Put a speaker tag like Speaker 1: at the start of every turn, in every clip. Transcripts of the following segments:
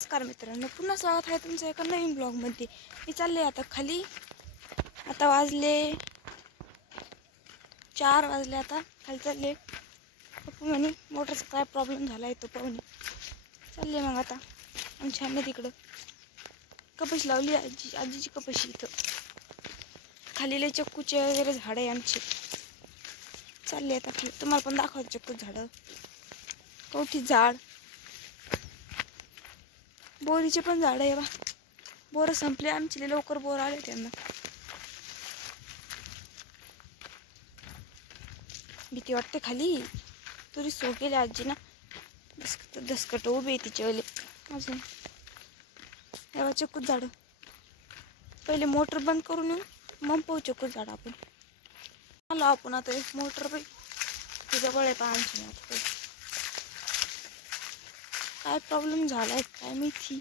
Speaker 1: नमस्कार मित्रांनो पुन्हा स्वागत आहे तुमचं एका नवीन ब्लॉगमध्ये मी चालले आता खाली. आता वाजले चार वाजले आता. खाली चालले पप्पू म्हणे मोटरचा काय प्रॉब्लेम झाला आहे तो पाहुणे चालले मग आता. आमच्या आम्ही तिकडं. कपशी लावली आजी आजीची कपशी इथं. खाली लय चक्कूचे वगैरे झाडं आहे आमचे. चालले आता खाली. तुम्हाला पण दाखवतो चक्कू झाडं. कवठी झाड. बोरीचे पण झाडं आहे बा. बोरं संपले आमचे लवकर बोर आले त्यांना. भीती वाटते खाली. तुरी सो केली आजी ना दसकट दसकट उभे आहे तिचे अजून. तेव्हा चक्कूच झाड. पहिले मोटर बंद करून येऊन मग पाहू चक्कूच झाड आपण. आलो आपण आता एक मोटर बाई. तिच्याजवळ आहे पाहिजे काय प्रॉब्लेम झालाय काय माहिती?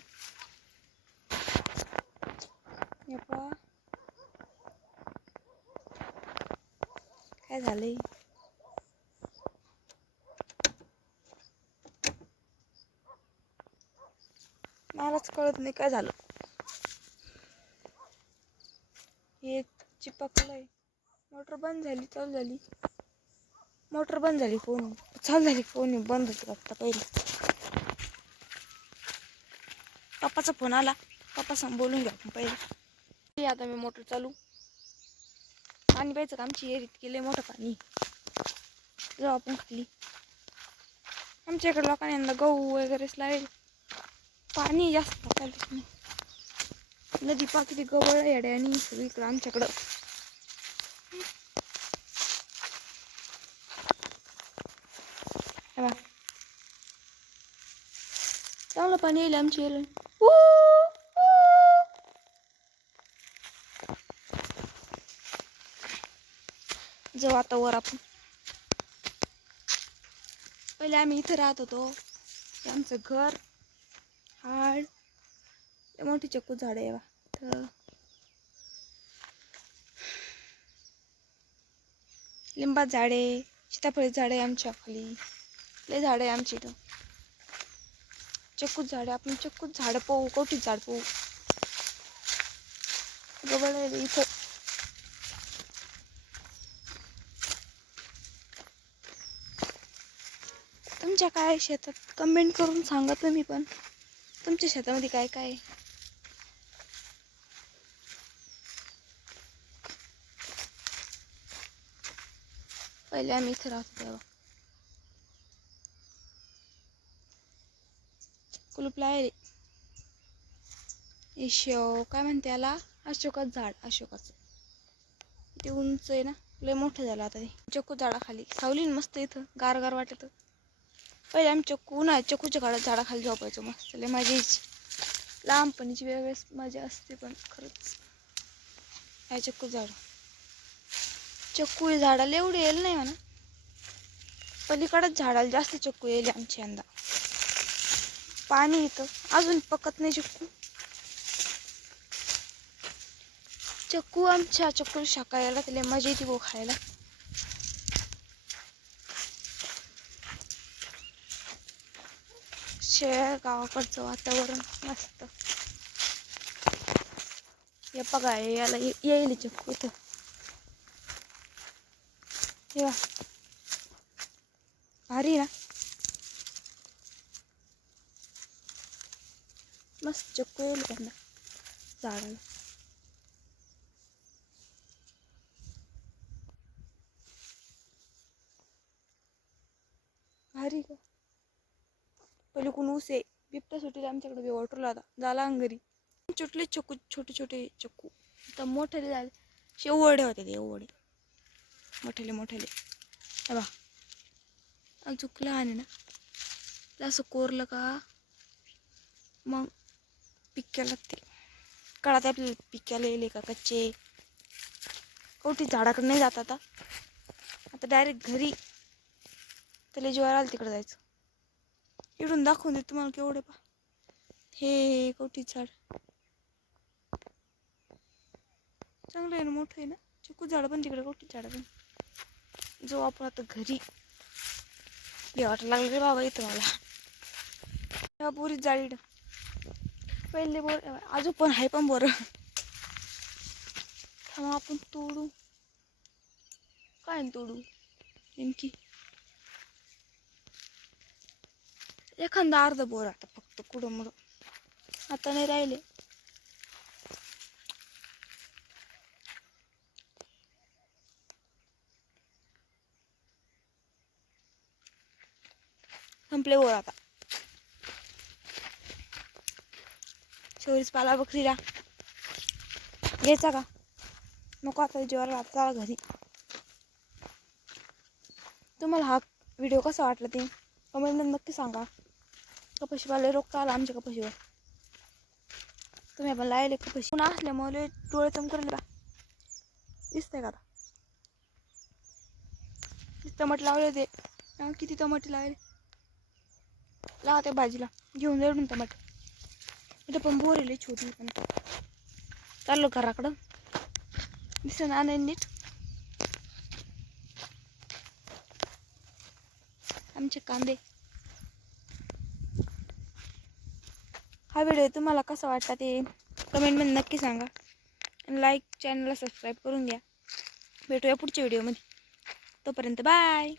Speaker 1: हे पहा. काय झालंय? मलाच कळत नाही काय झालं. हे चिपकलंय. मोटर बंद झाली चालू झाली. मोटर बंद झाली फोन. चालू झाली फोन बंद होती आता पहिले. पप्पाचा फोन आला. पप्पा सांग बोलून घ्या आपण पहिले. आता मी मोटर चालू. पाणी प्यायचं का आमची? एरीत केले मोठं पाणी जाऊ आपण खाली. आमच्या इकडे लोकांनी यंदा गहू वगैरेच लावेल. पाणी जास्त टाकायला नाही. नदी पा किती गवळ येडे आणि सगळीकडं आमच्याकडं. चांगलं पाणी येईल आमची येईल जाऊ आता वर आपण. पहिले आम्ही इथं राहत होतो. आमचं घर हाड मोठी चक्कू झाड आहे बा. तर लिंबात झाडे सीताफळी झाड आहे आमच्या खाली. लय झाड आहे आमची इथं. चक्कूच झाड आपण चक्कूच झाड पोहू कोठीच झाड पोहू. गबळ आहे इथं. तुमच्या काय शेतात कमेंट करून सांगा तुम्ही पण. तुमच्या शेतामध्ये काय काय आहे? पहिले आम्ही इथं राहतो तेव्हा. कुलूप लायले शेव काय म्हणते याला? अशोकाच झाड अशोकाचं. ते उंच आहे ना? लय मोठं झालं आता ते. चक्कू झाडाखाली. सावली ना मस्त इथं. गार गार वाटत. पहिले आम्ही चक्कू ना चक्कूच्या काळात झाडाखाली झोपायचो मस्त. लय मजा यायची. लहानपणीची वेगळेच मजा असते पण खरंच. काय चक्कू झाड. चक्कू हे झाडाला एवढे येईल नाही म्हणा. पलीकडच झाडाला जास्त चक्कू येईल आमच्या यंदा. पाणी येतं. अजून पकत नाही चक्कू. चक्कू आमच्या चक्कू शाका यायला त्याला मजा येते गो खायला. शेळ गावाकडचं वातावरण मस्त. हे बघा याला ये- येईल चक्कू इथं. भारी ना? मस्त चक्कू येईल त्यांना झाडाला भारी का पहिले कोण ऊस आहे बिबट्या सुटीला आमच्याकडे बी वॉटरला होता झाला अंगरी छोटले चक्कू छोटे छोटे चक्कू आता मोठ्याले झाले शेवडे होते ते एवढे मोठेले मोठेले बा चुकलं लहान आहे ना असं कोरलं का मग पिक्याला ते. कळत आपल्याला पिक्याला येले का कच्चे? कवठी झाडाकडे नाही जात आता. आता डायरेक्ट घरी त्याला जीवावर आलं तिकडे जायचं. इकडून दाखवून दे तुम्हाला केवढे पा हे कवठी झाड? चांगलं आहे ना मोठं आहे ना? चिकू झाड पण तिकडे कवठी झाड पण. जो आपण आता घरी. वाटायला लागलं रे बाबा इथं मला. पुरीच जाळी पहिले बोर अजून पण आहे पण बोर. थांबा आपण तोडू. काय न तोडू? नेमकी. एखादा अर्ध बोर आता फक्त कुठं मुडं. आता नाही राहिले. संपले बोर आता. चोवीस पाला बकरीला. घ्यायचा का? नको आता जेवायला चला घरी. तुम्हाला हा व्हिडिओ कसा वाटला ते कमेंटमध्ये नक्की सांगा. कपाशीवाले रोग आला आमच्या कपाशीवर? तुम्ही आपण लायले कपाशी. पुन्हा असल्यामुळे डोळे चमकरले का दिसतंय का आता? टमाटे लावले ते? किती टमाटे लावले? लावा त्या भाजीला. घेऊन जडून टमाटे. इथं पण बोर आहे छोटी पण. चाललो घराकडं. दिसन नाही नीट. आमचे कांदे. हा व्हिडिओ तुम्हाला कसा वाटला ते कमेंटमध्ये नक्की सांगा. लाईक चॅनलला सबस्क्राईब करून घ्या. भेटूया पुढच्या व्हिडिओमध्ये तोपर्यंत बाय